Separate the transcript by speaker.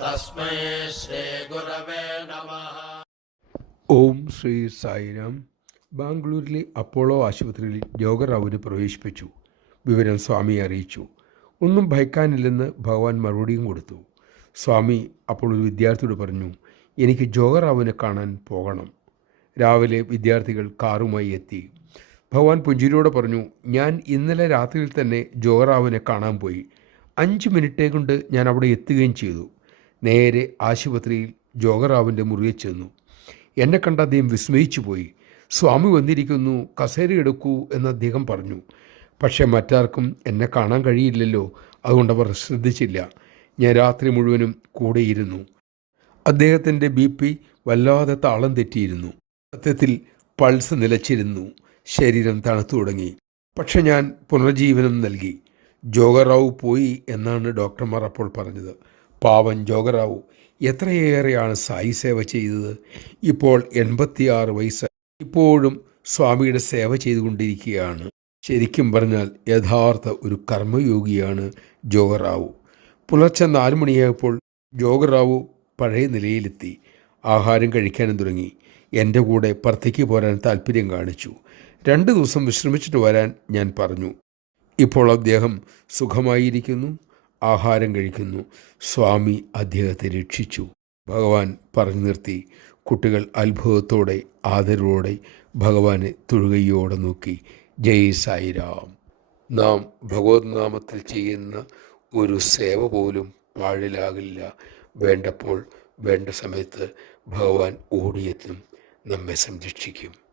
Speaker 1: തസ്മൈ ശ്രീ ഗുരവേ നമ
Speaker 2: ഓം ശ്രീ സായിരാം. ബാംഗ്ലൂരിലെ അപ്പോളോ ആശുപത്രിയിൽ ജോഗറാവുവിനെ പ്രവേശിപ്പിച്ചു. വിവരം സ്വാമിയെ അറിയിച്ചു. ഒന്നും ഭയക്കാനില്ലെന്ന് ഭഗവാൻ മറുപടിയും കൊടുത്തു. സ്വാമി അപ്പോൾ ഒരു വിദ്യാർത്ഥിയോട് പറഞ്ഞു എനിക്ക് ജോഗറാവുവിനെ കാണാൻ പോകണം. രാവിലെ വിദ്യാർത്ഥികൾ കാറുമായി എത്തി. ഭഗവാൻ പുഞ്ചിരിയോട് പറഞ്ഞു ഞാൻ ഇന്നലെ രാത്രിയിൽ തന്നെ ജോഗറാവുവിനെ കാണാൻ പോയി. അഞ്ച് മിനിറ്റേ കൊണ്ട് ഞാൻ അവിടെ എത്തുകയും ചെയ്തു. നേരെ ആശുപത്രിയിൽ ജോഗറാവിന്റെ മുറിയിൽ ചെന്നു. എന്നെ കണ്ട അദ്ദേഹം വിസ്മയിച്ചു പോയി സ്വാമി വന്നിരിക്കുന്നു കസേര എടുക്കൂ എന്ന് അദ്ദേഹം പറഞ്ഞു. പക്ഷേ മറ്റാർക്കും എന്നെ കാണാൻ കഴിയില്ലല്ലോ അതുകൊണ്ട് അവർ ശ്രദ്ധിച്ചില്ല. ഞാൻ രാത്രി മുഴുവനും കൂടെയിരുന്നു. അദ്ദേഹത്തിന്റെ ബി പി വല്ലാതെ താളം തെറ്റിയിരുന്നു. സത്യത്തിൽ പൾസ് നിലച്ചിരുന്നു. ശരീരം തണുത്തു തുടങ്ങി. പക്ഷെ ഞാൻ പുനർജീവനം നൽകി. ജോഗറാവു പോയി എന്നാണ് ഡോക്ടർമാർ അപ്പോൾ പറഞ്ഞത്. പാവൻ ജോഗറാവു എത്രയേറെയാണ് സായി സേവ ചെയ്തത്? ഇപ്പോൾ എൺപത്തിയാറ് വയസ്സ് ഇപ്പോഴും സ്വാമിയുടെ സേവ ചെയ്തുകൊണ്ടിരിക്കുകയാണ്. ശരിക്കും പറഞ്ഞാൽ യഥാർത്ഥ ഒരു കർമ്മയോഗിയാണ് ജോഗറാവു. പുലർച്ചെ നാല് മണിയായപ്പോൾ ജോഗറാവു പഴയ നിലയിലെത്തി. ആഹാരം കഴിക്കാനും തുടങ്ങി. എന്റെ കൂടെ പുറത്തേക്ക് പോരാൻ താല്പര്യം കാണിച്ചു. രണ്ട് ദിവസം വിശ്രമിച്ചിട്ട് വരാൻ ഞാൻ പറഞ്ഞു. ഇപ്പോൾ അദ്ദേഹം സുഖമായിരിക്കുന്നു? ആഹാരം കഴിക്കുന്നു. സ്വാമി അദ്ദേഹത്തെ രക്ഷിച്ചു. ഭഗവാൻ പറഞ്ഞു നിർത്തി. കുട്ടികൾ അത്ഭുതത്തോടെ ആദരവോടെ ഭഗവാനെ തൊഴുകയോടെ നോക്കി. ജയ് സായിരാം. നാം ഭഗവത് നാമത്തിൽ ചെയ്യുന്ന ഒരു സേവ പോലും പാഴിലാകില്ല. വേണ്ടപ്പോൾ വേണ്ട സമയത്ത് ഭഗവാൻ ഓടിയെത്തും. നമ്മെ സംരക്ഷിക്കും.